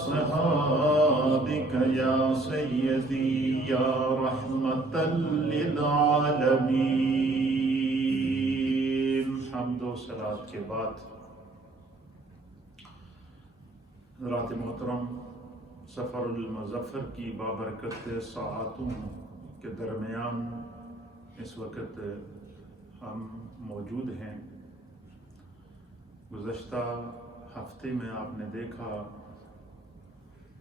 أصحابك يا سيدي يا رحمة للعالمين. حمد و صلات کے بعد حضرات محترم، سفر المظفر کی بابرکت ساعتوں کے درمیان اس وقت ہم موجود ہیں۔ گزشتہ ہفتے میں آپ نے دیکھا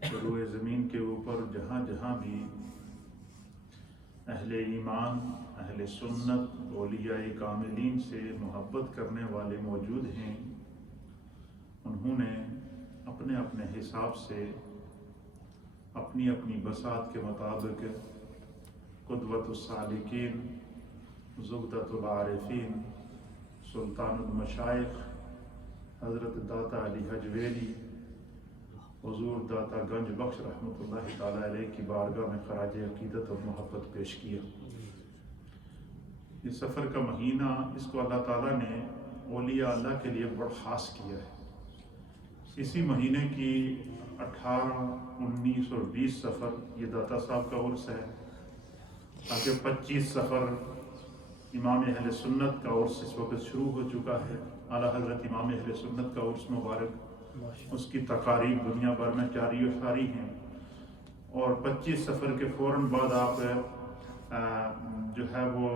کہ روئے زمین کے اوپر جہاں جہاں بھی اہل ایمان، اہل سنت، اولیاء کاملین سے محبت کرنے والے موجود ہیں، انہوں نے اپنے اپنے حساب سے اپنی اپنی بساط کے مطابق قدوۃ السالکین، زبدۃ العارفین، سلطان المشائخ حضرت داتا علی حجویری، حضور داتا گنج بخش رحمۃ اللہ تعالی علیہ کی بارگاہ میں خراج عقیدت اور محبت پیش کیا۔ یہ سفر کا مہینہ، اس کو اللہ تعالیٰ نے اولیاء اللہ کے لیے بڑا خاص کیا ہے۔ اسی مہینے کی 18، 19 اور 20 سفر یہ داتا صاحب کا عرس ہے، آگے 25 سفر امام اہل سنت کا عرس اس وقت شروع ہو چکا ہے۔ اعلیٰ حضرت امام اہل سنت کا عرس مبارک، اس کی تقاریب دنیا بھر میں جاری و ساری ہیں، اور 25 سفر کے فوراً بعد آپ جو ہے وہ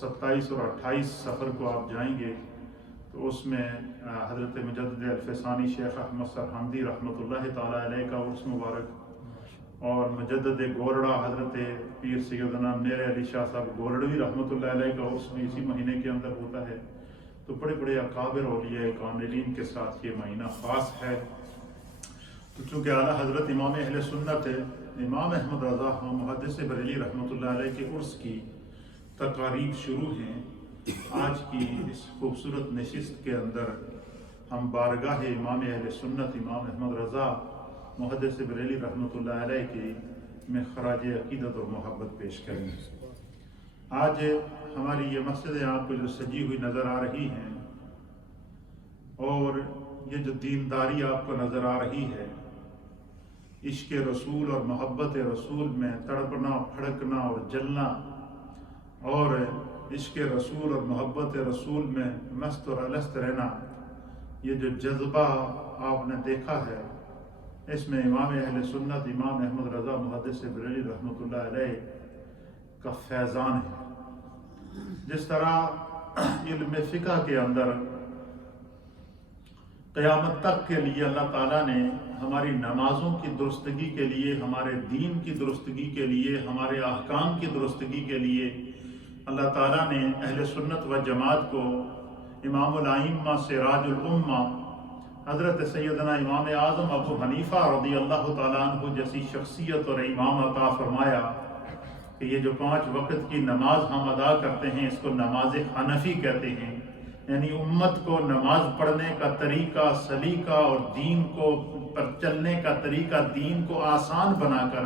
27 اور 28 سفر کو آپ جائیں گے تو اس میں حضرت مجدد الفسانی شیخ احمد سرحمدی رحمۃ اللہ تعالی علیہ کا عرس مبارک، اور مجدد گورڑا حضرت پیر سیدنا میر علی شاہ صاحب گورڑوی رحمۃ اللہ علیہ کا عرس بھی اسی مہینے کے اندر ہوتا ہے۔ تو بڑے بڑے اکابر اولیاء کاملین کے ساتھ یہ مہینہ خاص ہے۔ تو چونکہ اعلیٰ حضرت امام اہل سنت امام احمد رضا محدث بریلی رحمۃ اللہ علیہ کے عرس کی تقاریب شروع ہیں، آج کی اس خوبصورت نشست کے اندر ہم بارگاہ امام اہل سنت امام احمد رضا محدث بریلی رحمۃ اللہ علیہ کی میں خراج عقیدت اور محبت پیش کریں گے۔ آج ہماری یہ مسجدیں آپ کو جو سجی ہوئی نظر آ رہی ہیں، اور یہ جو دینداری آپ کو نظر آ رہی ہے، عشق رسول اور محبت رسول میں تڑپنا، پھڑکنا اور جلنا، اور عشق رسول اور محبت رسول میں مست اور الست رہنا، یہ جو جذبہ آپ نے دیکھا ہے، اس میں امام اہل سنت امام احمد رضا محدث بریلی رحمۃ اللہ علیہ کا فیضان ہے۔ جس طرح علم فقہ کے اندر قیامت تک کے لیے اللہ تعالیٰ نے ہماری نمازوں کی درستگی کے لیے، ہمارے دین کی درستگی کے لیے، ہمارے احکام کی درستگی کے لیے اللہ تعالیٰ نے اہل سنت و جماعت کو امام الائمہ سراج الامہ حضرت سیدنا امام اعظم ابو حنیفہ رضی اللہ تعالیٰ عنہ جیسی شخصیت اور امام عطا فرمایا کہ یہ جو 5 وقت کی نماز ہم ادا کرتے ہیں، اس کو نماز حنفی کہتے ہیں، یعنی امت کو نماز پڑھنے کا طریقہ، سلیقہ اور دین کو پر چلنے کا طریقہ، دین کو آسان بنا کر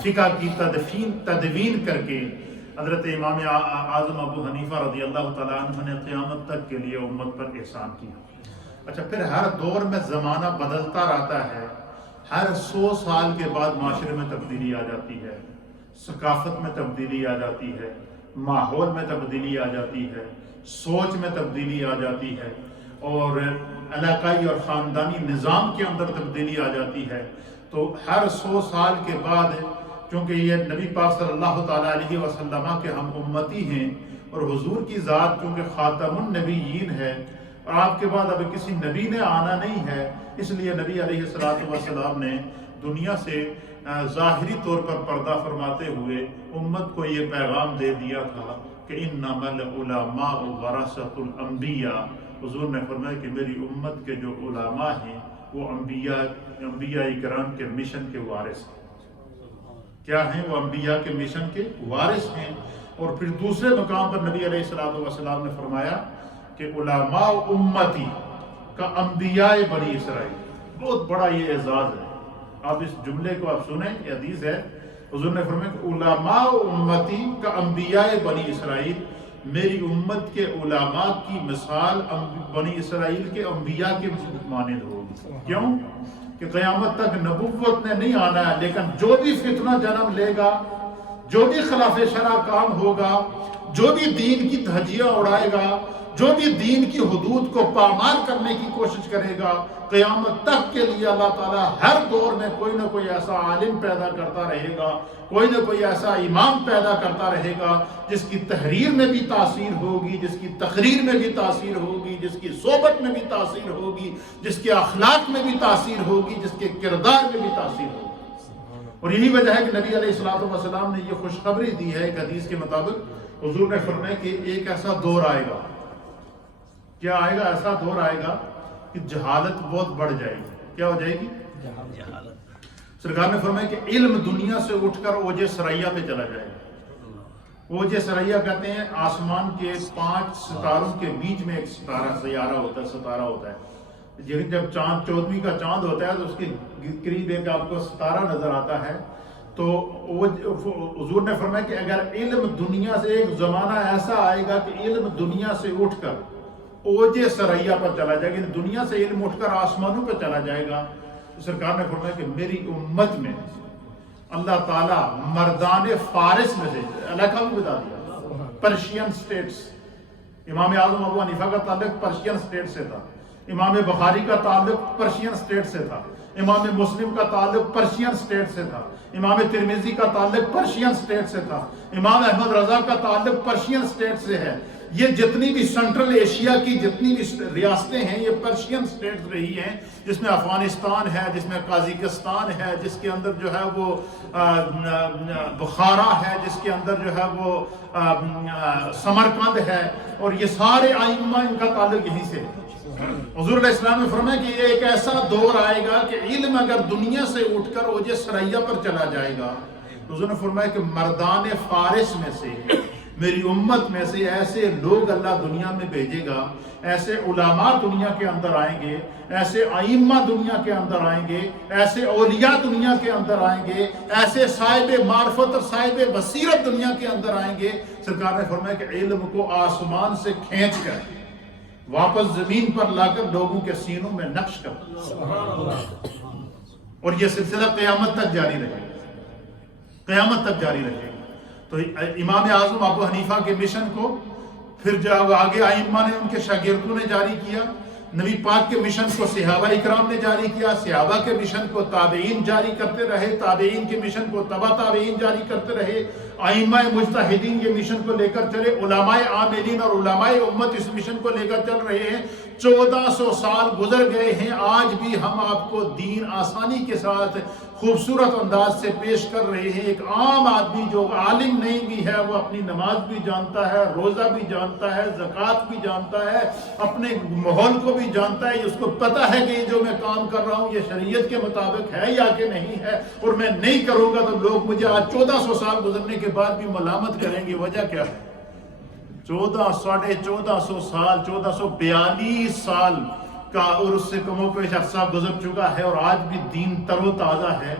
فقہ کی تدوین کر کے حضرت امام اعظم ابو حنیفہ رضی اللہ تعالیٰ عنہ نے قیامت تک کے لیے امت پر احسان کیا۔ اچھا، پھر ہر دور میں زمانہ بدلتا رہتا ہے، ہر 100 سال کے بعد معاشرے میں تبدیلی آ جاتی ہے، ثقافت میں تبدیلی آ جاتی ہے، ماحول میں تبدیلی آ جاتی ہے، سوچ میں تبدیلی آ جاتی ہے، اور علاقائی اور خاندانی نظام کے اندر تبدیلی آ جاتی ہے۔ تو ہر 100 سال کے بعد، چونکہ یہ نبی پاک صلی اللہ تعالیٰ علیہ وسلم کے ہم امتی ہیں، اور حضور کی ذات چونکہ خاتم النبیین ہے، اور آپ کے بعد اب کسی نبی نے آنا نہیں ہے، اس لیے نبی علیہ السلام نے دنیا سے ظاہری طور پر پردہ فرماتے ہوئے امت کو یہ پیغام دے دیا تھا کہ انما العلماء ورثۃ الانبیاء۔ حضور نے فرمایا کہ میری امت کے جو علماء ہیں وہ انبیاء کرام کے مشن کے وارث ہیں۔ کیا ہیں وہ؟ انبیاء کے مشن کے وارث ہیں۔ اور پھر دوسرے مقام پر نبی علیہ السلام نے فرمایا کہ علماء امتی کا انبیاء بنی اسرائیل۔ بہت بڑا یہ اعزاز ہے، آپ اس جملے کو آپ سنیں، یہ حدیث ہے، حضور نے فرمایا کہ علماء امتی کا انبیاء بنی اسرائیل، میری امت کے علماء کی مثال بنی اسرائیل کے انبیاء کے مانند ہوگی. کیوں کہ قیامت تک نبوت نے نہیں آنا ہے، لیکن جو بھی فتنہ جنم لے گا، جو بھی خلاف شرع کام ہوگا، جو بھی دین کی دھجیاں اڑائے گا، جو بھی دین کی حدود کو پامال کرنے کی کوشش کرے گا، قیامت تک کے لیے اللہ تعالیٰ ہر دور میں کوئی نہ کوئی ایسا عالم پیدا کرتا رہے گا، کوئی نہ کوئی ایسا امام پیدا کرتا رہے گا جس کی تحریر میں بھی تاثیر ہوگی، جس کی تقریر میں بھی تاثیر ہوگی، جس کی صحبت میں بھی تاثیر ہوگی، جس کے اخلاق میں بھی تاثیر ہوگی، جس کے کردار میں بھی تاثیر ہوگی. اور یہی وجہ ہے کہ نبی علیہ السلام نے یہ خوشخبری دی ہے ایک حدیث کے مطابق. حضور نے فرمایا کہ ایک ایسا دور آئے گا. کیا آئے گا؟ ایسا دور آئے گا کہ جہالت بہت بڑھ جائے گی. کیا ہو جائے گی؟ جہالت. سرکار نے فرمایا کہ علم دنیا سے اٹھ کر اوج ثریا پہ چلا جائے گا. اوج ثریا کہتے ہیں آسمان کے 5 ستاروں کے بیچ میں ایک سیارہ ہوتا ہے، ستارہ ہوتا ہے. جب چاند 14ویں کا چاند ہوتا ہے تو اس کے قریب ایک آپ کو ستارہ نظر آتا ہے. تو حضور نے فرمایا کہ اگر علم دنیا سے، ایک زمانہ ایسا آئے گا کہ علم دنیا سے اٹھ کر اوج ثریا پر چلا جائے گا، دنیا سے علم اٹھ کر آسمانوں پر چلا جائے گا. تو سرکار نے فرمایا کہ میری امت میں اللہ تعالیٰ مردان فارس میں سے، علاقہ بھی بتا دیا، پرشین سٹیٹس. امام اعظم ابو حنیفہ کا تعلق پرشین سٹیٹ سے تھا، امام بخاری کا تعلق پرشین سٹیٹ سے تھا، امام مسلم کا تعلق پرشین سٹیٹ سے تھا، امام ترمذی کا تعلق پرشین سٹیٹ سے تھا، امام احمد رضا کا تعلق پرشین سٹیٹ سے ہے. یہ جتنی بھی سینٹرل ایشیا کی جتنی بھی ریاستیں ہیں یہ پرشین سٹیٹس رہی ہیں، جس میں افغانستان ہے، جس میں قازقستان ہے، جس کے اندر جو ہے وہ بخارا ہے، جس کے اندر جو ہے وہ سمرقند ہے، اور یہ سارے ائمہ ان کا تعلق یہیں سے ہے. حضور علیہ السلام نے فرمایا کہ یہ ایک ایسا دور آئے گا کہ علم اگر دنیا سے اٹھ کر اوج ثریا پر چلا جائے گا. حضور نے فرمایا کہ مردان فارس میں سے، میری امت میں سے ایسے لوگ اللہ دنیا میں بھیجے گا، ایسے علماء دنیا کے اندر آئیں گے، ایسے ائمہ دنیا کے اندر آئیں گے، ایسے اولیاء دنیا کے اندر آئیں گے، ایسے صاحب معرفت اور صاحب بصیرت دنیا کے اندر آئیں گے. سرکار نے فرمایا کہ علم کو آسمان سے کھینچ کر واپس زمین پر لا کر لوگوں کے سینوں میں نقش کر، اور یہ سلسلہ قیامت تک جاری رہے گا، قیامت تک جاری رہے گا. تو امام اعظم ابو حنیفہ کے مشن کو پھر جب آگے ائمہ نے، ان کے شاگردوں نے جاری کیا. نبی پاک کے مشن کو صحابہ اکرام نے جاری کیا، صحابہ کے مشن کو تابعین جاری کرتے رہے، تابعین کے مشن کو تبع تابعین جاری کرتے رہے، ائمہ مجتہدین یہ مشن کو لے کر چلے، علماء عاملین اور علماء امت اس مشن کو لے کر چل رہے ہیں. 1400 سال گزر گئے ہیں، آج بھی ہم آپ کو دین آسانی کے ساتھ خوبصورت انداز سے پیش کر رہے ہیں. ایک عام آدمی جو عالم نہیں بھی ہے، وہ اپنی نماز بھی جانتا ہے، روزہ بھی جانتا ہے، زکوٰۃ بھی جانتا ہے، اپنے ماحول کو بھی جانتا ہے. اس کو پتہ ہے کہ یہ جو میں کام کر رہا ہوں یہ شریعت کے مطابق ہے یا کہ نہیں ہے، اور میں نہیں کروں گا تو لوگ مجھے آج 1400 سال گزرنے کے بعد بھی ملامت کریں گے. وجہ کیا ہے؟ 1400 سال، 1442 سال کا اور اس سے کم و بیش عرصہ گزر چکا ہے، اور آج بھی دین تر و تازہ ہے.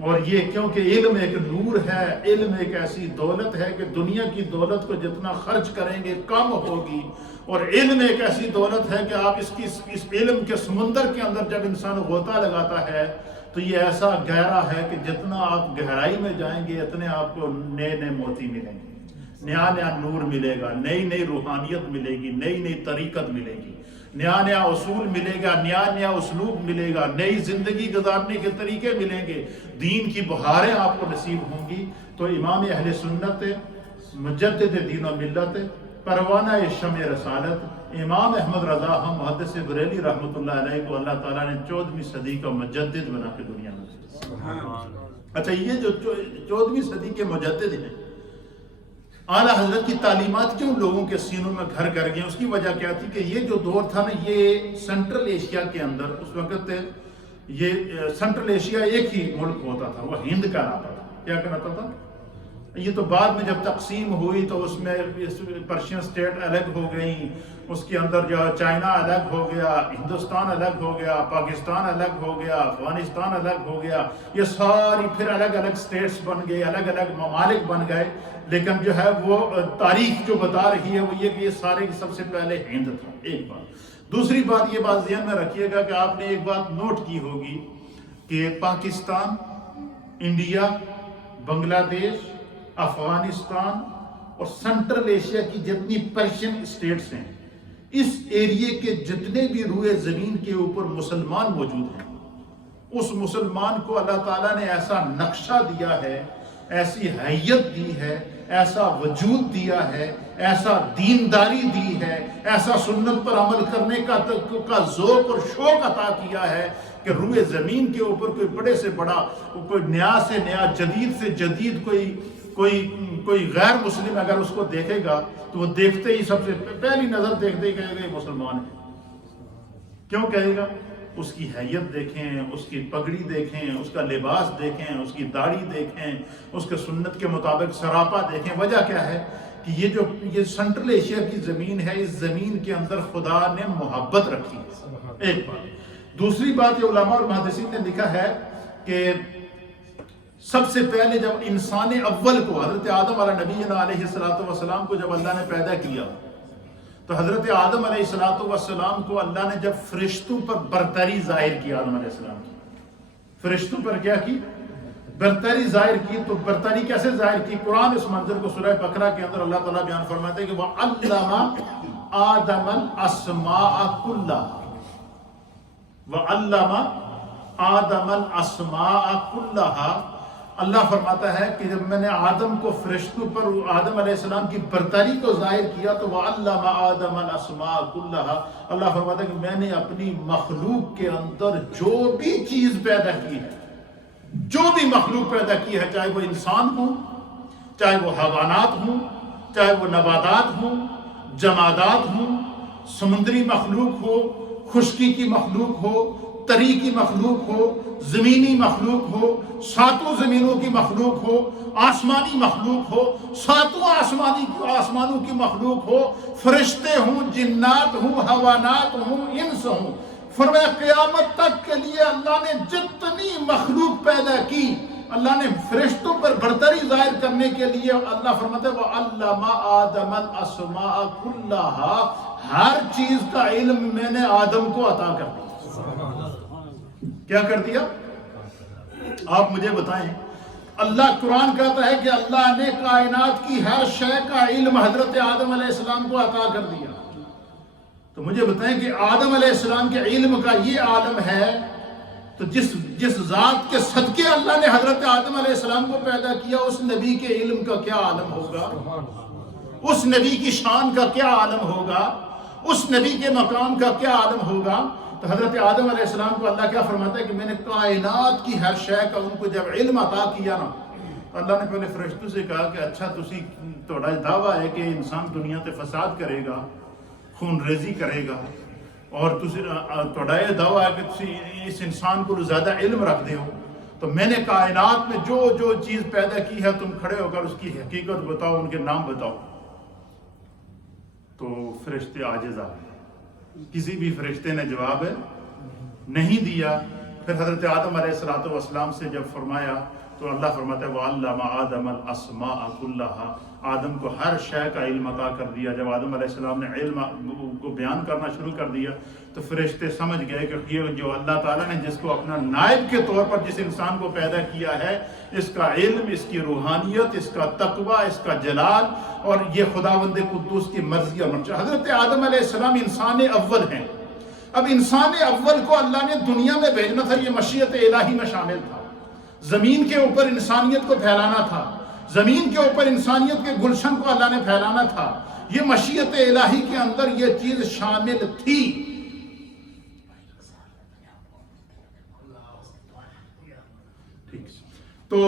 اور یہ کیونکہ علم ایک نور ہے، علم ایک ایسی دولت ہے کہ دنیا کی دولت کو جتنا خرچ کریں گے کم ہوگی، اور علم ایک ایسی دولت ہے کہ آپ اس علم کے سمندر کے اندر جب انسان غوطہ لگاتا ہے تو یہ ایسا گہرا ہے کہ جتنا آپ گہرائی میں جائیں گے اتنے آپ کو نئے نئے موتی ملیں گے، نیا نیا نور ملے گا، نئی نئی روحانیت ملے گی، نئی نئی طریقت ملے گی، نیا نیا اصول ملے گا، نیا نیا اسلوب ملے گا، نئی زندگی گزارنے کے طریقے ملیں گے، دین کی بہاریں آپ کو نصیب ہوں گی. تو امام اہل سنت، مجدد دین و ملت، پروانہ شمع رسالت امام احمد رضا ہم محدث بریلی رحمۃ اللہ علیہ کو اللہ تعالیٰ نے 14ویں صدی کا مجدد بنا کے دنیا میں. اچھا، یہ جو 14ویں صدی کے مجدد ہیں، اعلیٰ حضرت کی تعلیمات کیوں لوگوں کے سینوں میں گھر کر گئے؟ اس کی وجہ کیا تھی کہ یہ جو دور تھا نا، یہ سینٹرل ایشیا کے اندر اس وقت یہ سینٹرل ایشیا ایک ہی ملک ہوتا تھا، وہ ہند کہلاتا تھا. کیا کہلاتا تھا؟ یہ تو بعد میں جب تقسیم ہوئی تو اس میں پرشین سٹیٹ الگ ہو گئیں، اس کے اندر جو چائنا الگ ہو گیا، ہندوستان الگ ہو گیا، پاکستان الگ ہو گیا، افغانستان الگ ہو گیا، یہ ساری پھر الگ الگ سٹیٹس بن گئے، الگ الگ ممالک بن گئے. لیکن جو ہے وہ تاریخ جو بتا رہی ہے وہ یہ کہ یہ سارے سب سے پہلے ہند تھا. ایک بات. دوسری بات یہ بات ذہن میں رکھیے گا کہ آپ نے ایک بات نوٹ کی ہوگی کہ پاکستان، انڈیا، بنگلہ دیش، افغانستان اور سینٹرل ایشیا کی جتنی پرشین اسٹیٹس ہیں، اس ایریے کے جتنے بھی روئے زمین کے اوپر مسلمان موجود ہیں، اس مسلمان کو اللہ تعالیٰ نے ایسا نقشہ دیا ہے، ایسی حیت دی ہے، ایسا وجود دیا ہے، ایسا دینداری دی ہے، ایسا سنت پر عمل کرنے کا ذوق اور شوق عطا کیا ہے کہ روئے زمین کے اوپر کوئی بڑے سے بڑا، کوئی نیا سے نیا، جدید سے جدید کوئی غیر مسلم اگر اس کو دیکھے گا تو وہ دیکھتے ہی سب سے پہلی نظر دیکھتے ہی کہے گا یہ مسلمان ہے. کیوں کہے گا؟ اس کی حیت دیکھیں، اس کی پگڑی دیکھیں، اس کا لباس دیکھیں، اس کی داڑھی دیکھیں، اس کے سنت کے مطابق سراپا دیکھیں. وجہ کیا ہے کہ یہ سینٹرل ایشیا کی زمین ہے، اس زمین کے اندر خدا نے محبت رکھی ہے. ایک بات. دوسری بات یہ علماء اور محدثین نے لکھا ہے کہ سب سے پہلے جب انسان اول کو حضرت آدم علیہ نبینا علیہ السلام کو جب اللہ نے پیدا کیا تو حضرت آدم علیہ السلام کو اللہ نے جب فرشتوں پر برتری ظاہر کی، آدم علیہ السلام کی فرشتوں پر کیا کی؟ برتری ظاہر کی. تو برتری کیسے ظاہر کی؟ قرآن اس منظر کو سورہ بقرہ کے اندر اللہ تعالیٰ بیان فرماتے ہیں کہ وَعَلَّمَ آدَمَ الْأَسْمَاءَ كُلَّهَا، وَعَلَّمَ آدَمَ الْأَسْمَاءَ كُلَّهَا. اللہ فرماتا ہے کہ جب میں نے آدم کو فرشتوں پر، آدم علیہ السلام کی برتری کو ظاہر کیا تو وَعَلَّمَ آدَمَ الْأَسْمَاءَ كُلَّهَا، اللہ فرماتا ہے کہ میں نے اپنی مخلوق کے اندر جو بھی چیز پیدا کی ہے، جو بھی مخلوق پیدا کی ہے، چاہے وہ انسان ہوں، چاہے وہ حیوانات ہوں، چاہے وہ نباتات ہوں، جمادات ہوں، سمندری مخلوق ہو، خشکی کی مخلوق ہو، تری کی مخلوق ہو، زمینی مخلوق ہو، ساتوں زمینوں کی مخلوق ہو، آسمانی مخلوق ہو، ساتوں آسمانوں کی مخلوق ہو، فرشتے ہوں، جنات ہوں، حیوانات ہوں، انس ہوں. فرمایا قیامت تک کے لیے اللہ نے جتنی مخلوق پیدا کی، اللہ نے فرشتوں پر برتری ظاہر کرنے کے لیے اللہ فرماتا ہے وَعَلَّمَ آدَمَ الْأَسْمَاءَ كُلَّهَا، ہر چیز کا علم میں نے آدم کو عطا کر دیا. کیا کر دیا؟ آپ مجھے بتائیں. اللہ قرآن کہتا ہے کہ اللہ نے کائنات کی ہر شے کا علم حضرت آدم علیہ السلام کو عطا کر دیا. تو مجھے بتائیں کہ آدم علیہ السلام کے علم کا یہ عالم ہے، تو جس ذات کے صدقے اللہ نے حضرت آدم علیہ السلام کو پیدا کیا، اس نبی کے علم کا کیا عالم ہوگا؟ اس نبی کی شان کا کیا عالم ہوگا؟ اس نبی کے مقام کا کیا عالم ہوگا؟ تو حضرت آدم علیہ السلام کو اللہ کیا فرماتا ہے کہ میں نے کائنات کی ہر شے کا ان کو جب علم عطا کیا نا، تو اللہ نے پہلے فرشتوں سے کہا کہ اچھا تھوڑا دعویٰ ہے کہ انسان دنیا تے فساد کرے گا، خون ریزی کرے گا، اور تھوڑا یہ دعویٰ ہے کہ تسی اس انسان کو زیادہ علم رکھ دے ہو، تو میں نے کائنات میں جو چیز پیدا کی ہے تم کھڑے ہو کر اس کی حقیقت بتاؤ، ان کے نام بتاؤ. تو فرشتے عاجز آ گئے، کسی بھی فرشتے نے جواب نہیں دیا. پھر حضرت آدم علیہ السلام سے جب فرمایا تو اللہ فرماتا ہے وَعَلَّمَ آدَمَ الْأَسْمَاءَ كُلَّهَا، آدم کو ہر شے کا علم عطا کر دیا. جب آدم علیہ السلام نے علم کو بیان کرنا شروع کر دیا تو فرشتے سمجھ گئے کہ یہ جو اللہ تعالیٰ نے جس کو اپنا نائب کے طور پر جس انسان کو پیدا کیا ہے، اس کا علم، اس کی روحانیت، اس کا تقوی، اس کا جلال، اور یہ خداوند قدوس کی مرضی اور منشا. حضرت آدم علیہ السلام انسان اول ہیں. اب انسان اول کو اللہ نے دنیا میں بھیجنا تھا، یہ مشیت الہی میں شامل تھا. زمین کے اوپر انسانیت کو پھیلانا تھا، زمین کے اوپر انسانیت کے گلشن کو اللہ نے پھیلانا تھا. یہ مشیت الہی کے اندر یہ چیز شامل تھی. تو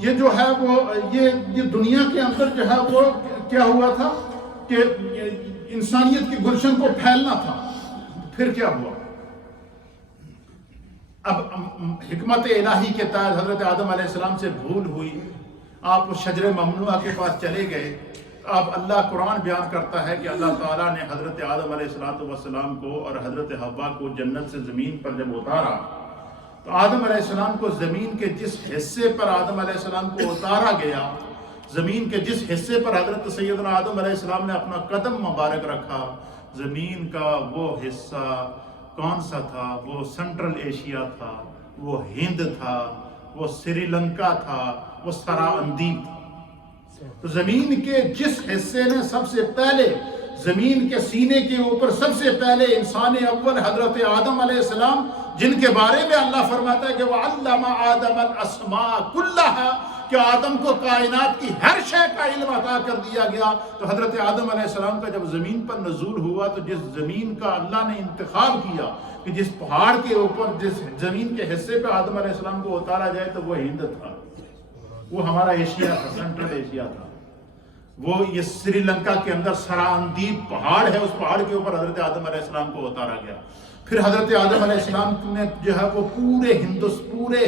یہ جو ہے وہ یہ دنیا کے اندر جو ہے وہ کیا ہوا تھا کہ انسانیت کے گلشن کو پھیلنا تھا. پھر کیا ہوا؟ اب حکمت الہی کے تحت حضرت آدم علیہ السلام سے بھول ہوئی، آپ اس شجر ممنوعہ کے پاس چلے گئے. اب اللہ قرآن بیان کرتا ہے کہ اللہ تعالیٰ نے حضرت آدم علیہ السلام کو اور حضرت حوا کو جنت سے زمین پر جب اتارا تو آدم علیہ السلام کو زمین کے جس حصے پر آدم علیہ السلام کو اتارا گیا زمین کے جس حصے پر حضرت سیدنا آدم علیہ السلام نے اپنا قدم مبارک رکھا، زمین کا وہ حصہ کون سا تھا؟ وہ سینٹرل ایشیا تھا، وہ ہند تھا، وہ سری لنکا تھا، وہ سرا اندیب تھا۔ تو زمین کے جس حصے نے سب سے پہلے زمین کے سینے کے اوپر سب سے پہلے انسان اول حضرت آدم علیہ السلام، جن کے بارے میں اللہ فرماتا ہے کہ وَعَلَّمَ آدَمَ الْأَسْمَاءَ كُلَّهَا، کہ آدم کو کائنات کی ہر شے کا علم عطا کر دیا گیا۔ تو حضرت آدم علیہ السلام کا جب زمین پر نزول ہوا تو جس زمین کا اللہ نے انتخاب کیا کہ جس پہاڑ کے اوپر جس زمین کے حصے پہ آدم علیہ السلام کو اتارا جائے تو وہ ہند تھا، وہ ہمارا ایشیا تھا، سینٹرل ایشیا تھا۔ وہ یہ سری لنکا کے اندر سراندیپ پہاڑ ہے، اس پہاڑ کے اوپر حضرت آدم علیہ السلام کو اتارا گیا۔ پھر حضرت آدم علیہ السلام نے جو ہے وہ پورے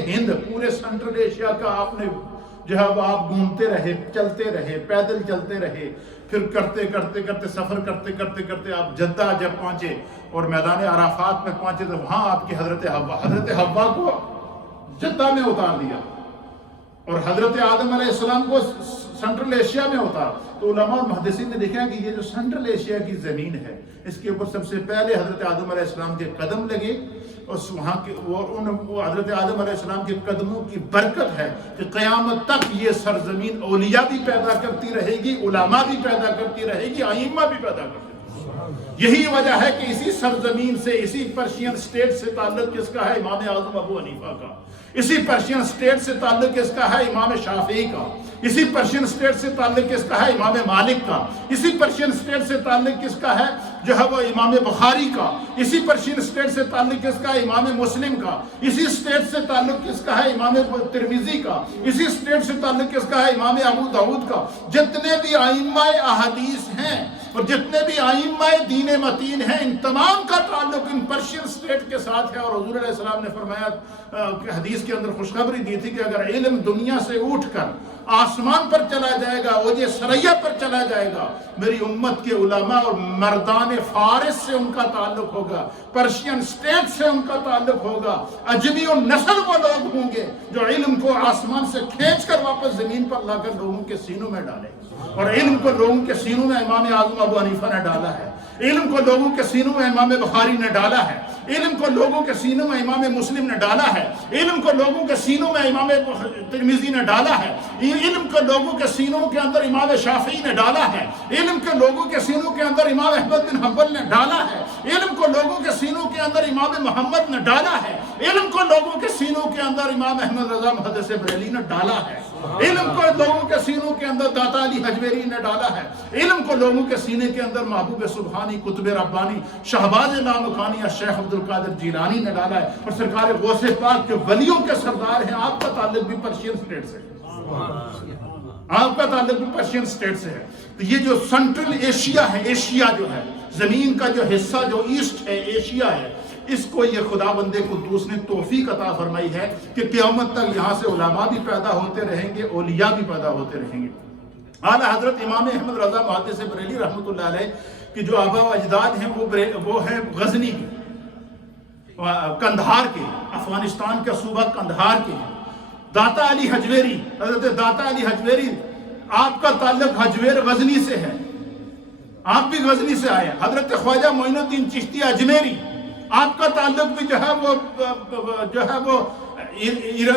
ہند پورے سینٹرل ایشیا کا آپ نے جو ہے وہ آپ گھومتے رہے، چلتے رہے، پیدل چلتے رہے، پھر کرتے سفر کرتے آپ جدہ جب پہنچے اور میدان عرفات میں پہنچے تو وہاں آپ کی حضرت حوا کو جدہ میں اتار دیا اور حضرت آدم علیہ السلام کو سینٹرل ایشیا میں اتار۔ تو علماء اور محدثین نے دیکھا کہ یہ جو سینٹرل ایشیا کی زمین ہے، اس کے اوپر سب سے پہلے حضرت آدم علیہ السلام کے قدم لگے، اور وہاں کے وہ حضرت آدم علیہ السلام کے قدموں کی برکت ہے کہ قیامت تک یہ سرزمین اولیاء بھی پیدا کرتی رہے گی، علماء بھی پیدا کرتی رہے گی، ائمہ بھی پیدا کرتی رہے گی۔ یہی وجہ ہے کہ اسی سرزمین سے، اسی پرشین سٹیٹ سے تعلق کس کا ہے؟ امام اعظم ابو حنیفہ کا۔ اسی پرشین سٹیٹ سے تعلق کس کا ہے؟ امام شافعی کا۔ اسی پرشین سٹیٹ سے تعلق کس کا ہے؟ امام مالک کا۔ اسی پرشین سٹیٹ سے تعلق کس کا ہے جو ہے وہ امام بخاری کا۔ اسی پرشین سٹیٹ سے تعلق کس کا ہے؟ امام مسلم کا۔ اسی سٹیٹ سے تعلق کس کا ہے؟ امام ترمذی کا۔ اسی سٹیٹ سے تعلق کس کا ہے؟ امام ابو داؤد کا۔ جتنے بھی ائمہ احادیث ہیں اور جتنے بھی ائمہ دین متین ہیں، ان تمام کا تعلق ان پرشین سٹیٹ کے ساتھ ہے۔ اور حضور علیہ السلام نے فرمایا کہ حدیث کے اندر خوشخبری دی تھی کہ اگر علم دنیا سے اٹھ کر آسمان پر چلا جائے گا، اوج ثریا پر چلا جائے گا، میری امت کے علماء اور مردان فارس سے ان کا تعلق ہوگا، پرشین سٹیٹ سے ان کا تعلق ہوگا، عجمی اور نسل وہ لوگ ہوں گے جو علم کو آسمان سے کھینچ کر واپس زمین پر لا کر لوگوں کے سینوں میں ڈالے۔ اور علم کو لوگوں کے سینوں میں امام اعظم ابو حنیفہ نے ڈالا ہے، علم کو لوگوں کے سینوں میں امام بخاری نے ڈالا ہے، علم کو لوگوں کے سینوں میں امام مسلم نے ڈالا ہے، علم کو لوگوں کے سینوں میں امام ترمذی نے ڈالا ہے، علم کو لوگوں کے سینوں کے اندر امام شافعی نے ڈالا ہے، علم کے لوگوں کے سینوں کے اندر امام احمد بن حنبل نے ڈالا ہے، علم کو لوگوں کے سینوں کے اندر امام محمد نے ڈالا ہے، علم کو لوگوں کے سینوں کے اندر امام احمد رضا محدث بریلوی نے ڈالا ہے، علم کو لوگوں کے سینوں کے اندر داتا علی حجویری نے ڈالا ہے، علم کو لوگوں کے سینے کے اندر محبوب سبحانی قطب ربانی شہباز لامکانی شیخ عبد القادر جیلانی نے ڈالا ہے، اور سرکار غوث پاک جو ولیوں کے سردار ہیں، آپ کا تعلق بھی پرشین سٹیٹ سے ہے، آپ کا تعلق بھی پرشین سٹیٹ سے ہے۔ تو یہ جو سینٹرل ایشیا ہے، ایشیا جو ہے زمین کا جو حصہ جو ایسٹ ہے، ایشیا ہے، اس کو یہ خدا بندے قدوس نے توفیق عطا فرمائی ہے کہ قیامت تک یہاں سے علماء بھی پیدا ہوتے رہیں گے، اولیاء بھی پیدا ہوتے رہیں گے۔ اعلیٰ حضرت امام احمد رضا محدث بریلوی رحمۃ اللہ علیہ کی جو آبا و اجداد ہیں وہ ہیں غزنی کے، قندھار کے، افغانستان کا صوبہ قندھار کے ہیں۔ داتا علی حجویری، حضرت داتا علی حجویری، آپ کا تعلق حجویر غزنی سے ہے، آپ بھی غزنی سے آئے۔ حضرت خواجہ معین الدین چشتی اجمیری، آپ کا تعلق بھی جو ہے وہ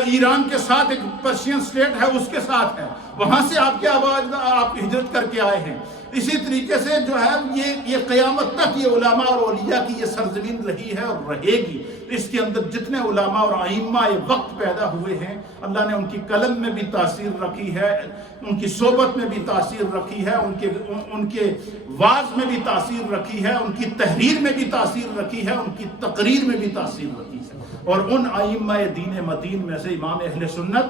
ایران کے ساتھ ایک پرشین سٹیٹ ہے اس کے ساتھ ہے، وہاں سے آپ کے آباد آپ ہجرت کر کے آئے ہیں۔ اسی طریقے سے جو ہے یہ قیامت تک یہ علماء اور اولیاء کی یہ سرزمین رہی ہے اور رہے گی۔ اس کے اندر جتنے علماء اور ائمہ وقت پیدا ہوئے ہیں، اللہ نے ان کی قلم میں بھی تاثیر رکھی ہے، ان کی صحبت میں بھی تاثیر رکھی ہے، ان کے واعظ میں بھی تاثیر رکھی ہے، ان کی تحریر میں بھی تاثیر رکھی ہے، ان کی تقریر میں بھی تاثیر رکھی ہے۔ اور ان ائمہ دین متین میں سے امام اہل سنت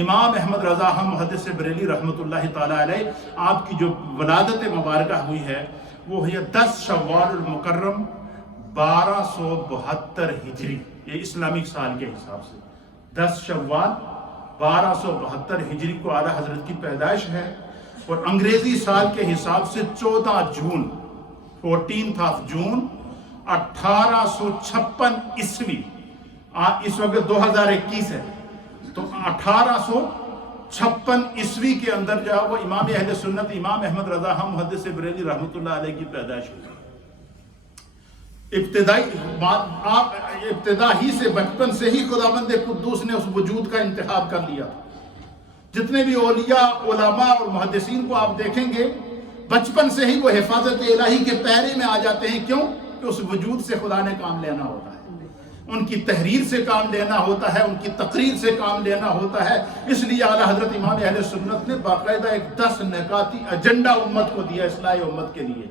امام احمد رضا محدث بریلوی رحمۃ اللہ تعالی علیہ، آپ کی جو ولادت مبارکہ ہوئی ہے وہ ہے 10 شوال المکرم 1272 ہجری، یہ اسلامک سال کے حساب سے 10 شوال 1272 ہجری کو اعلیٰ حضرت کی پیدائش ہے، اور انگریزی سال کے حساب سے 14 جون 14 جون 1856 عیسوی، اس وقت 2021 ہے، تو 1856 1456 کے اندر جو ہے وہ امام اہل سنت امام احمد رضا محدث بریلوی رحمۃ اللہ علیہ کی پیدائش ہوئی۔ ابتدا ہی سے بچپن سے ہی خداوند قدوس نے اس وجود کا انتخاب کر لیا تھا۔ جتنے بھی اولیاء، علماء اور محدثین کو آپ دیکھیں گے بچپن سے ہی وہ حفاظت الہی کے پہرے میں آ جاتے ہیں۔ کیوں؟ کہ اس وجود سے خدا نے کام لینا ہوتا ہے، ان کی تحریر سے کام لینا ہوتا ہے، ان کی تقریر سے کام لینا ہوتا ہے۔ اس لیے اعلیٰ حضرت امام اہل سنت نے باقاعدہ ایک 10 نکاتی ایجنڈا امت کو دیا اصلاح امت کے لیے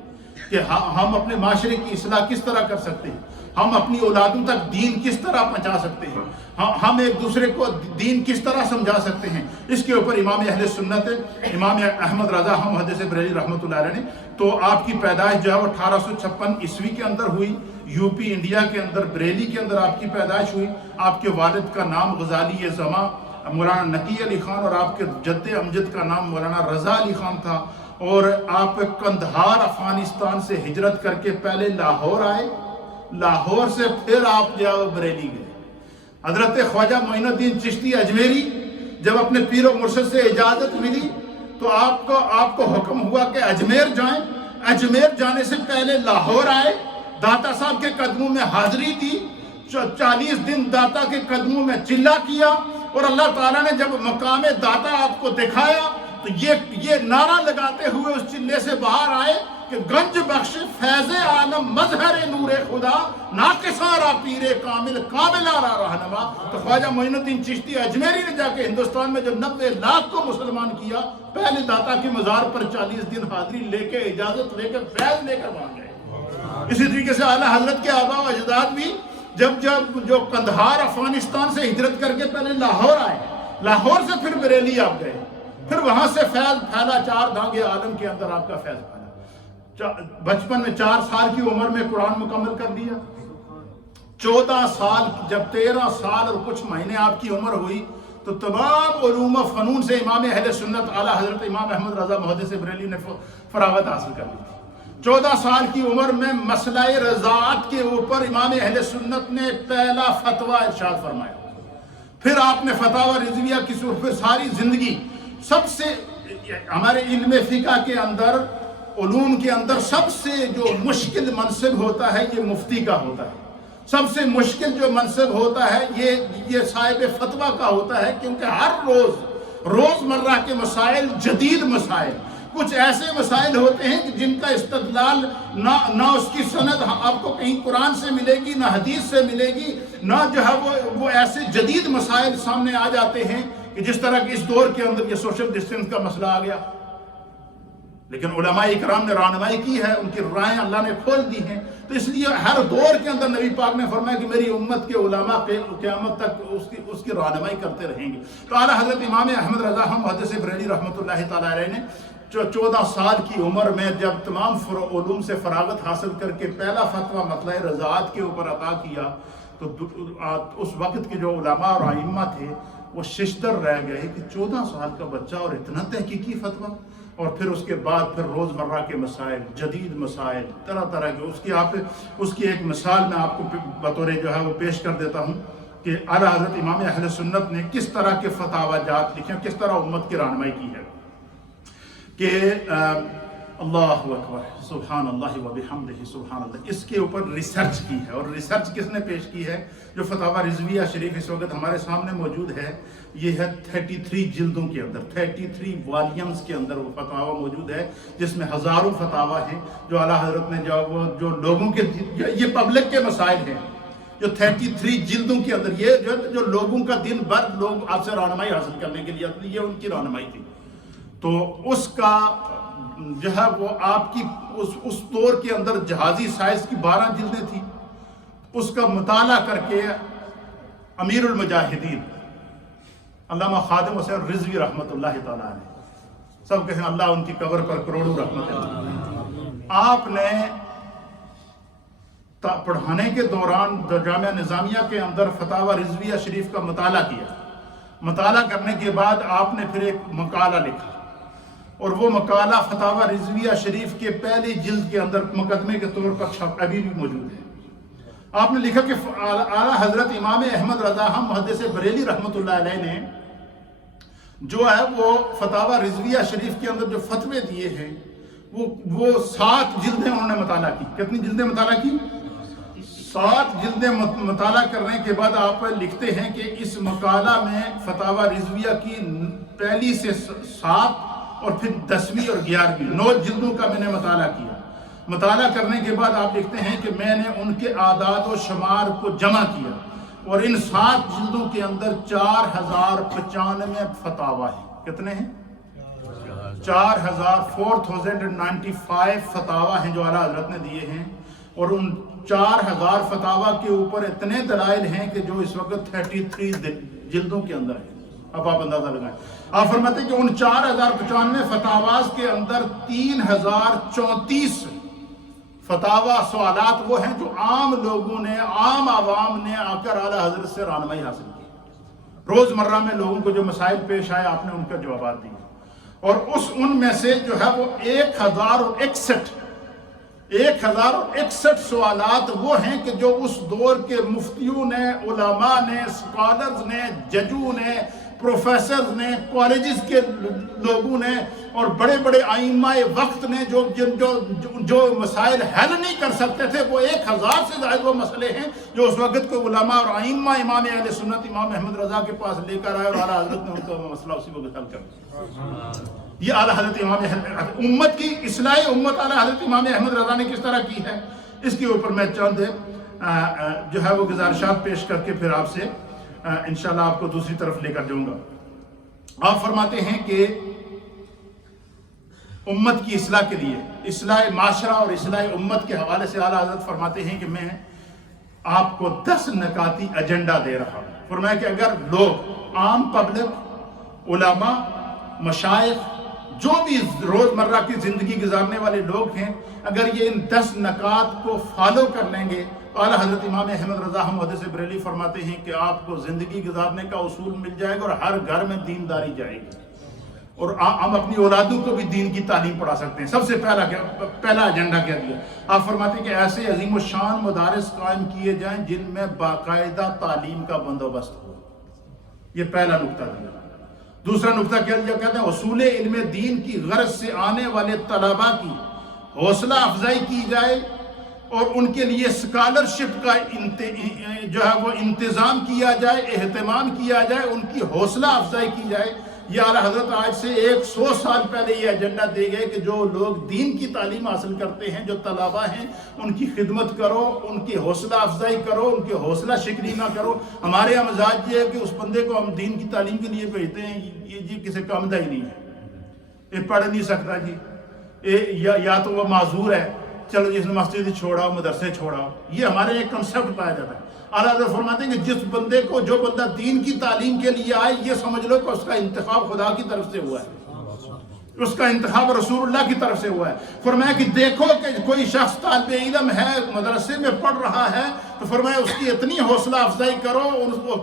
کہ ہم اپنے معاشرے کی اصلاح کس طرح کر سکتے ہیں، ہم اپنی اولادوں تک دین کس طرح پہنچا سکتے ہیں، ہم ایک دوسرے کو دین کس طرح سمجھا سکتے ہیں۔ اس کے اوپر امام اہل سنت امام احمد رضا محدث بریلوی رحمۃ اللہ علیہ نے تو آپ کی پیدائش جو ہے وہ 1856 کے اندر ہوئی۔ یو پی انڈیا کے اندر بریلی کے اندر آپ کی پیدائش ہوئی۔ آپ کے والد کا نام غزالی زماں مولانا نقی علی خان اور آپ کے جد امجد کا نام مولانا رضا علی خان تھا، اور آپ قندھار افغانستان سے ہجرت کر کے پہلے لاہور آئے، لاہور سے پھر آپ جو بریلی گئے۔ حضرت خواجہ معین الدین چشتی اجمیری جب اپنے پیر و مرشد سے اجازت ملی تو آپ کو حکم ہوا کہ اجمیر جائیں۔ اجمیر جانے سے پہلے لاہور آئے، داتا صاحب کے قدموں میں حاضری دی، 40 دن داتا کے قدموں میں چلہ کیا، اور اللہ تعالیٰ نے جب مقام داتا آپ کو دکھایا تو یہ نعرہ لگاتے ہوئے اس چلے سے باہر آئے کہ گنج بخش فیض عالم مظہر نور خدا ناقصاں را پیر کامل کامل را رہنما۔ تو خواجہ معین الدین چشتی اجمیری نے جا کے ہندوستان میں جو 90 لاکھ کو مسلمان کیا، پہلے داتا کی مزار پر 40 دن حاضری لے کے اجازت لے کے فیض لے کر وہاں گئے۔ اسی طریقے سے اعلیٰ حضرت کے آباء و اجداد بھی جب جو قندھار افغانستان سے ہجرت کر کے پہلے لاہور آئے، لاہور سے پھر بریلی آپ گئے، پھر وہاں سے فیض پھیلا، 4 دھانگے عالم کے اندر آپ کا فیض پھیلا۔ بچپن میں 4 سال کی عمر میں قرآن مکمل کر دیا۔ 14 سال جب 13 سال اور کچھ مہینے آپ کی عمر ہوئی تو تمام علوم و فنون سے امام اہل سنت اعلیٰ حضرت امام احمد رضا محدث بریلوی نے فراغت حاصل کر لی تھی۔ 14 سال کی عمر میں مسئلہ رضاعت کے اوپر امام اہل سنت نے پہلا فتویٰ ارشاد فرمایا۔ پھر آپ نے فتاوی رضویہ کی صورت پھر ساری زندگی سب سے ہمارے علم فقہ کے اندر، علوم کے اندر سب سے جو مشکل منصب ہوتا ہے یہ مفتی کا ہوتا ہے۔ سب سے مشکل جو منصب ہوتا ہے یہ صاحب فتویٰ کا ہوتا ہے، کیونکہ ہر روز مرہ کے مسائل، جدید مسائل، کچھ ایسے مسائل ہوتے ہیں کہ جن کا استدلال نہ اس کی سند آپ کو کہیں قرآن سے ملے گی، نہ حدیث سے ملے گی، نہ جو ہے وہ ایسے جدید مسائل سامنے آ جاتے ہیں کہ جس طرح کہ اس دور کے اندر یہ سوشل ڈسٹینس کا مسئلہ آ گیا۔ لیکن علماء اکرام نے رہنمائی کی ہے، ان کی رائیں اللہ نے کھول دی ہیں، تو اس لیے ہر دور کے اندر نبی پاک نے فرمایا کہ میری امت کے علماء قیامت تک اس کی رہنمائی کرتے رہیں گے۔ تو اعلیٰ حضرت امام احمد رضا محدث بریلوی رحمۃ اللہ تعالیٰ علیہ نے 14 سال کی عمر میں جب تمام علوم سے فراغت حاصل کر کے پہلا فتویٰ مسئلہ رضاعت کے اوپر عطا کیا تو اس وقت کے جو علماء اور ائمہ تھے وہ ششدر رہ گئے کہ 14 سال کا بچہ اور اتنا تحقیقی فتویٰ، اور پھر اس کے بعد پھر روزمرہ کے مسائل، جدید مسائل، طرح طرح کے اس کی ایک مثال میں آپ کو بطور جو ہے وہ پیش کر دیتا ہوں کہ اعلیٰ حضرت امام اہل سنت نے کس طرح کے فتاوی جات لکھے، کس طرح امت کی رہنمائی کی ہے کہ اللہ اکبر سبحان اللہ و بحمدہ سبحان اللہ، اس کے اوپر ریسرچ کی ہے۔ اور ریسرچ کس نے پیش کی ہے؟ جو فتاوی رضویہ شریف اس وقت ہمارے سامنے موجود ہے، یہ ہے 33 جلدوں کے اندر، 33 والیمز کے اندر وہ فتاوی موجود ہے، جس میں ہزاروں فتاوی ہیں جو اعلیٰ حضرت نے جو لوگوں کے یہ پبلک کے مسائل ہیں، جو 33 جلدوں کے اندر یہ جو لوگوں کا دن بھر لوگ آپ سے رہنمائی حاصل کرنے کے لیے یہ ان کی رہنمائی تھی۔ تو اس کا جو ہے وہ آپ کی اس دور کے اندر جہازی سائز کی 12 جلدیں تھیں، اس کا مطالعہ کر کے امیر المجاہدین علامہ خادم حسین رضوی رحمۃ اللہ تعالیٰ علیہ، سب کہیں اللہ ان کی قبر پر کروڑوں رحمت ہے، آپ نے پڑھانے کے دوران جامعہ نظامیہ کے اندر فتاوی رضویہ شریف کا مطالعہ کیا۔ مطالعہ کرنے کے بعد آپ نے پھر ایک مقالہ لکھا، اور وہ مقالہ فتاوی رضویہ شریف کے پہلی جلد کے اندر مقدمے کے طور پر ابھی بھی موجود ہے۔ آپ نے لکھا کہ اعلیٰ حضرت امام احمد رضا محدث بریلوی رحمۃ اللہ علیہ نے جو ہے وہ فتاوی رضویہ شریف کے اندر جو فتوے دیے ہیں وہ 7 جلدیں انہوں نے مطالعہ کی. کتنی جلدیں مطالعہ کی؟ 7 جلدیں مطالعہ کرنے کے بعد آپ لکھتے ہیں کہ اس مقالہ میں فتاوی رضویہ کی پہلی سے 7 اور پھر 10ویں اور 11ویں 9 جلدوں کا میں نے مطالعہ کیا. مطالعہ کرنے کے بعد آپ لکھتے ہیں کہ میں نے ان کے اعداد و شمار کو جمع کیا اور ان 7 جلدوں کے اندر 4095 فتاوی ہیں. کتنے ہیں؟ 4095 فتاوی ہیں جو اعلیٰ حضرت نے دیے ہیں، اور ان 4000 فتاوی کے اوپر اتنے دلائل ہیں کہ جو اس وقت 33 جلدوں کے اندر ہیں. اب آپ اندازہ لگائیں. آپ فرماتے ہیں کہ ان 4095 فتاواز کے اندر 3034 فتاوی سوالات وہ ہیں جو عام لوگوں نے، عام عوام نے آ کر اعلیٰ حضرت سے رہنمائی حاصل کی. روزمرہ میں لوگوں کو جو مسائل پیش آئے آپ نے ان کا جوابات دیے، اور ان میں سے جو ہے وہ 1061 سوالات وہ ہیں کہ جو اس دور کے مفتیوں نے، علماء نے، اسکالرز نے، ججوں نے، پروفیسرز نے، کالجز کے لوگوں نے اور بڑے بڑے ائمہ وقت نے جو مسائل حل نہیں کر سکتے تھے، وہ 1000 سے زائد وہ مسئلے ہیں جو اس وقت کے علماء اور ائمہ امام اہل سنت امام احمد رضا کے پاس لے کر آئے اور اعلیٰ حضرت نے ان کا مسئلہ اسی وقت حل کر دیا. یہ اعلیٰ حضرت امام امت کی اصلاح امت اعلیٰ حضرت امام احمد رضا نے کس طرح کی ہے، اس کے اوپر میں چند جو ہے وہ گزارشات پیش کر کے پھر آپ سے انشاءاللہ آپ کو دوسری طرف لے کر جاؤں گا. آپ فرماتے ہیں کہ امت کی اصلاح کے لیے، اصلاح معاشرہ اور اصلاح امت کے حوالے سے اعلیٰ حضرت فرماتے ہیں کہ میں آپ کو 10 نکاتی ایجنڈا دے رہا ہوں. فرمایا کہ اگر لوگ، عام پبلک، علماء، مشائخ، جو بھی روزمرہ کی زندگی گزارنے والے لوگ ہیں، اگر یہ ان 10 نکات کو فالو کر لیں گے، اعلیٰ حضرت امام احمد رضا محدث بریلوی فرماتے ہیں کہ آپ کو زندگی گزارنے کا اصول مل جائے گا اور ہر گھر میں دینداری جائے گی، اور ہم اپنی اولادوں کو بھی دین کی تعلیم پڑھا سکتے ہیں. سب سے پہلا ایجنڈا کیا دیا؟ آپ فرماتے ہیں کہ ایسے عظیم الشان مدارس قائم کیے جائیں جن میں باقاعدہ تعلیم کا بندوبست ہو. یہ پہلا نقطہ دیا. دوسرا نقطہ کیا دیا؟ کہتے ہیں اصول علم دین کی غرض سے آنے والے طلباء کی حوصلہ افزائی کی جائے اور ان کے لیے اسکالرشپ کا جو ہے وہ انتظام کیا جائے، اہتمام کیا جائے، ان کی حوصلہ افزائی کی جائے. یہ اعلیٰ حضرت آج سے 100 سال پہلے یہ ایجنڈا دے گئے کہ جو لوگ دین کی تعلیم حاصل کرتے ہیں، جو طلباء ہیں، ان کی خدمت کرو، ان کی حوصلہ افزائی کرو، ان کی حوصلہ شکنی نہ کرو. ہمارے یہاں مزاج یہ ہے کہ اس بندے کو ہم دین کی تعلیم کے لیے بھیجتے ہیں، یہ کسی کام کا ہی نہیں ہے، یہ پڑھ نہیں سکتا جی، یا تو وہ معذور ہے، چلو جس نے مسجد چھوڑاؤ، مدرسے چھوڑاؤ. یہ ہمارے ایک کنسپٹ پایا جاتا ہے. اعلیٰ حضرت فرماتے ہیں کہ جو بندہ دین کی تعلیم کے لیے آئے، یہ سمجھ لو کہ اس کا انتخاب خدا کی طرف سے ہوا ہے، اس کا انتخاب رسول اللہ کی طرف سے ہوا ہے. فرمایا کہ دیکھو کہ کوئی شخص طالب علم ہے، مدرسے میں پڑھ رہا ہے، تو فرمایا اس کی اتنی حوصلہ افزائی کرو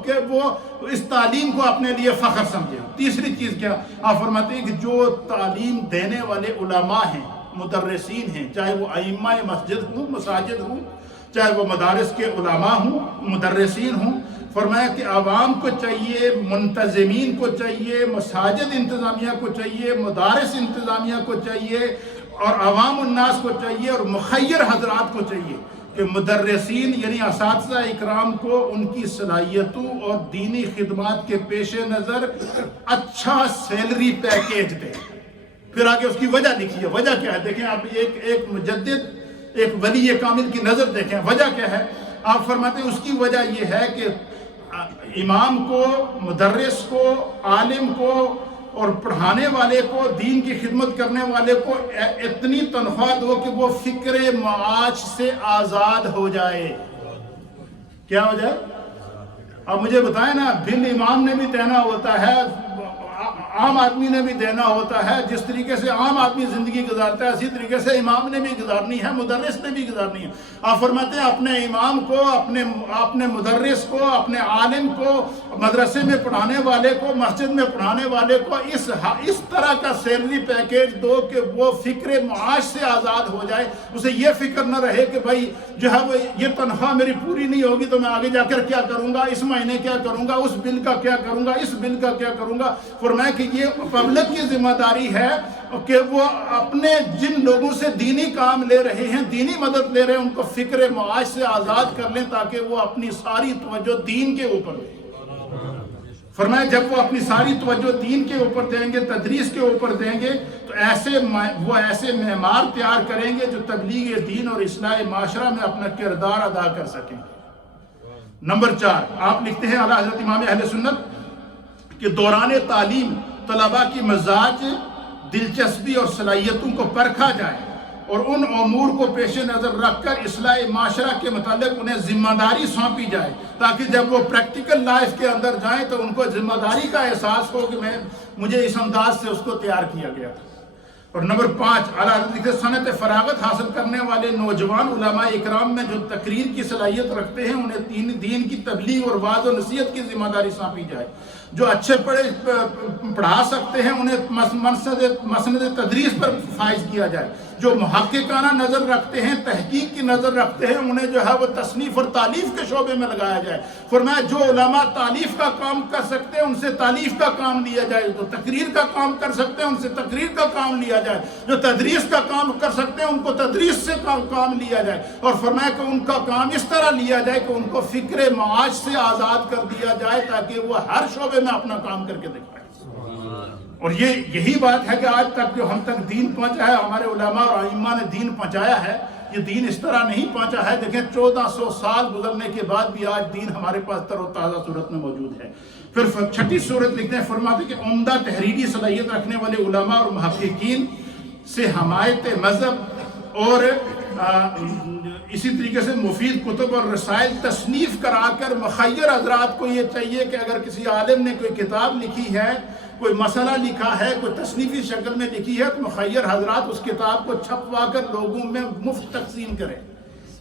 کہ وہ اس تعلیم کو اپنے لیے فخر سمجھے. تیسری چیز کیا؟ آپ فرماتے ہیں کہ جو تعلیم دینے والے علماء ہیں، مدرسین ہیں، چاہے وہ ائمہ مساجد ہوں، چاہے وہ مدارس کے علماء ہوں، مدرسین ہوں، فرمایا کہ عوام کو چاہیے، منتظمین کو چاہیے، مساجد انتظامیہ کو چاہیے، مدارس انتظامیہ کو چاہیے، اور عوام الناس کو چاہیے، اور مخیر حضرات کو چاہیے کہ مدرسین یعنی اساتذہ اکرام کو ان کی صلاحیتوں اور دینی خدمات کے پیش نظر اچھا سیلری پیکیج دیں. پھر آگے اس کی وجہ لکھی ہے. وجہ کیا ہے؟ دیکھیں آپ ایک مجدد، ایک ولی کامل کی نظر دیکھیں. وجہ کیا ہے؟ آپ فرماتے ہیں اس کی وجہ یہ ہے کہ امام کو، مدرس کو، عالم کو اور پڑھانے والے کو، دین کی خدمت کرنے والے کو اتنی تنخواہ دو کہ وہ فکر معاش سے آزاد ہو جائے. کیا ہو جائے؟ اب مجھے بتائیں نا، بل امام نے بھی دینا ہوتا ہے، عام آدمی نے بھی دینا ہوتا ہے. جس طریقے سے عام آدمی زندگی گزارتا ہے اسی طریقے سے امام نے بھی گزارنی ہے، مدرس نے بھی گزارنی ہے. آپ فرماتے ہیں اپنے امام کو، اپنے مدرس کو، اپنے عالم کو مدرسے میں پڑھانے والے کو، مسجد میں پڑھانے والے کو اس طرح کا سیلری پیکیج دو کہ وہ فکر معاش سے آزاد ہو جائے، اسے یہ فکر نہ رہے کہ بھائی جو ہے وہ یہ تنخواہ میری پوری نہیں ہوگی تو میں آگے جا کر کیا کروں گا، اس مہینے کیا کروں گا، اس بل کا کیا کروں گا، اس بل کا کیا کروں گا۔ فرمایا کہ یہ پبلک کی ذمہ داری ہے کہ وہ اپنے جن لوگوں سے دینی کام لے رہے ہیں، دینی مدد لے رہے ہیں، ان کو فکر معاش سے آزاد کر لیں تاکہ وہ اپنی ساری توجہ دین کے اوپر دیں۔ فرمایا جب وہ اپنی ساری توجہ دین کے اوپر دیں گے، تدریس کے اوپر دیں گے، تو وہ ایسے معمار تیار کریں گے جو تبلیغ دین اور اصلاح معاشرہ میں اپنا کردار ادا کر سکیں۔ نمبر 4، آپ لکھتے ہیں اعلیٰ حضرت امام اہل سنت کہ دوران تعلیم طلباء کی مزاج، دلچسپی اور صلاحیتوں کو پرکھا جائے اور ان امور کو پیش نظر رکھ کر اصلاح معاشرہ کے متعلق انہیں ذمہ داری سونپی جائے، تاکہ جب وہ پریکٹیکل لائف کے اندر جائیں تو ان کو ذمہ داری کا احساس ہو کہ مجھے اس انداز سے اس کو تیار کیا گیا تھا۔ اور نمبر 5، اعلیٰ حضرت صنعت فراغت حاصل کرنے والے نوجوان علماء اکرام میں جو تقریر کی صلاحیت رکھتے ہیں انہیں دین کی تبلیغ اور وعظ و نصیحت کی ذمہ داری سونپی جائے۔ جو اچھے پڑھا سکتے ہیں انہیں مسند تدریس پر فائز کیا جائے۔ جو محققانہ نظر رکھتے ہیں، تحقیق کی نظر رکھتے ہیں، انہیں جو ہے وہ تصنیف اور تالیف کے شعبے میں لگایا جائے۔ فرمایا جو علماء تالیف کا کام کر سکتے ہیں ان سے تالیف کا کام لیا جائے، جو تقریر کا کام کر سکتے ہیں ان سے تقریر کا کام لیا جائے، جو تدریس کا کام کر سکتے ہیں ان کو تدریس سے کام لیا جائے۔ اور فرمایا کہ ان کا کام اس طرح لیا جائے کہ ان کو فکر معاش سے آزاد کر دیا جائے تاکہ وہ ہر شعبے میں اپنا کام کر کے دکھائے۔ اور یہی بات ہے کہ آج تک جو ہم تک دین پہنچا ہے، ہمارے علماء اور ائمہ نے دین پہنچایا ہے، یہ دین اس طرح نہیں پہنچا ہے۔ دیکھیں 1400 سال گزرنے کے بعد بھی آج دین ہمارے پاس تر و تازہ صورت میں موجود ہے۔ پھر 6 صورت لکھتے ہیں، فرماتے کہ عمدہ تحریری صلاحیت رکھنے والے علماء اور محققین سے حمایت مذہب اور اسی طریقے سے مفید کتب اور رسائل تصنیف کرا کر مخیر حضرات کو یہ چاہیے کہ اگر کسی عالم نے کوئی کتاب لکھی ہے، کوئی مسئلہ لکھا ہے، کوئی تصنیفی شکل میں لکھی ہے، تو مخیر حضرات اس کتاب کو چھپوا کر لوگوں میں مفت تقسیم کریں۔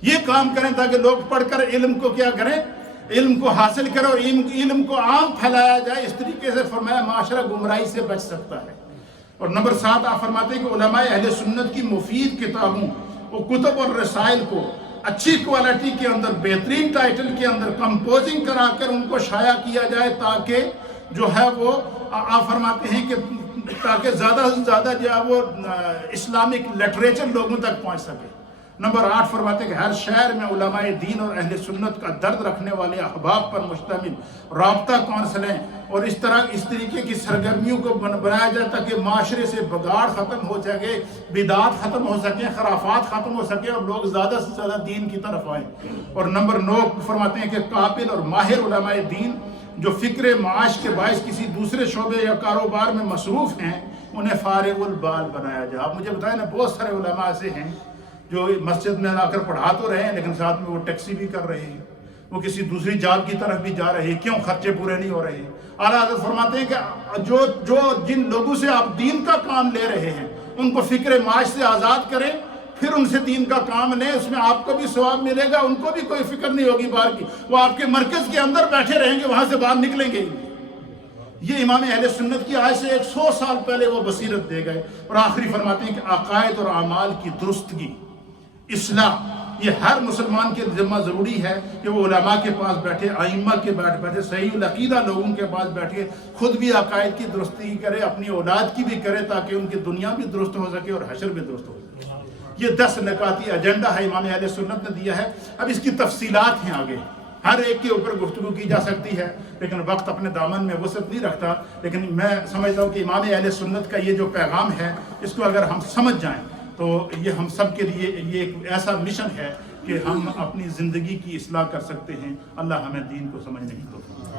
یہ کام کریں تاکہ لوگ پڑھ کر علم کو کیا کریں، علم کو حاصل کریں اور علم کو عام پھیلایا جائے۔ اس طریقے سے فرمایا معاشرہ گمراہی سے بچ سکتا ہے۔ اور نمبر 7 آپ فرماتے ہیں کہ علماء اہل سنت کی مفید کتابوں اور کتب اور رسائل کو اچھی کوالٹی کے اندر، بہترین ٹائٹل کے اندر کمپوزنگ کرا کر ان کو شائع کیا جائے تاکہ جو ہے وہ آپ فرماتے ہیں کہ تاکہ زیادہ سے زیادہ جو ہے وہ اسلامک لٹریچر لوگوں تک پہنچ سکے۔ نمبر 8 فرماتے ہیں کہ ہر شہر میں علماء دین اور اہل سنت کا درد رکھنے والے احباب پر مشتمل رابطہ کونسلیں اور اس طریقے کی سرگرمیوں کو بنایا جائے تاکہ معاشرے سے بگاڑ ختم ہو سکے، بدعات ختم ہو سکیں، خرافات ختم ہو سکے اور لوگ زیادہ سے زیادہ دین کی طرف آئیں۔ اور نمبر 9 فرماتے ہیں کہ قابل اور ماہر علماء دین جو فکر معاش کے باعث کسی دوسرے شعبے یا کاروبار میں مصروف ہیں انہیں فارغ البال بنایا جائے۔ آپ مجھے بتائیں نا، بہت سارے علماء ایسے ہیں جو مسجد میں آ کر پڑھا تو رہے ہیں لیکن ساتھ میں وہ ٹیکسی بھی کر رہے ہیں، وہ کسی دوسری جاب کی طرف بھی جا رہے ہیں۔ کیوں؟ خرچے پورے نہیں ہو رہے ہیں۔ اعلیٰ حضرت فرماتے ہیں کہ جن لوگوں سے آپ دین کا کام لے رہے ہیں ان کو فکر معاش سے آزاد کریں، پھر ان سے دین کا کام لیں، اس میں آپ کو بھی ثواب ملے گا، ان کو بھی کوئی فکر نہیں ہوگی باہر کی، وہ آپ کے مرکز کے اندر بیٹھے رہیں گے، وہاں سے باہر نکلیں گے۔ یہ امام اہل سنت کی آج سے 100 سال پہلے وہ بصیرت دے گئے۔ اور آخری فرماتے ہیں کہ عقائد اور اعمال کی درستگی، اصلاح، یہ ہر مسلمان کے ذمہ ضروری ہے کہ وہ علماء کے پاس بیٹھے، ائمہ کے بیٹھے، صحیح العقیدہ لوگوں کے پاس بیٹھے، خود بھی عقائد کی درستگی کرے، اپنی اولاد کی بھی کرے تاکہ ان کی دنیا بھی درست ہو سکے اور حشر بھی درست ہو سکے۔ یہ 10 نکاتی ایجنڈا ہے امام اہل سنت نے دیا ہے۔ اب اس کی تفصیلات ہیں آگے، ہر ایک کے اوپر گفتگو کی جا سکتی ہے لیکن وقت اپنے دامن میں وسعت نہیں رکھتا۔ لیکن میں سمجھتا ہوں کہ امام اہل سنت کا یہ جو پیغام ہے اس کو اگر ہم سمجھ جائیں تو یہ ہم سب کے لیے یہ ایک ایسا مشن ہے کہ ہم اپنی زندگی کی اصلاح کر سکتے ہیں۔ اللہ ہمیں دین کو سمجھنے کی توفیق دے۔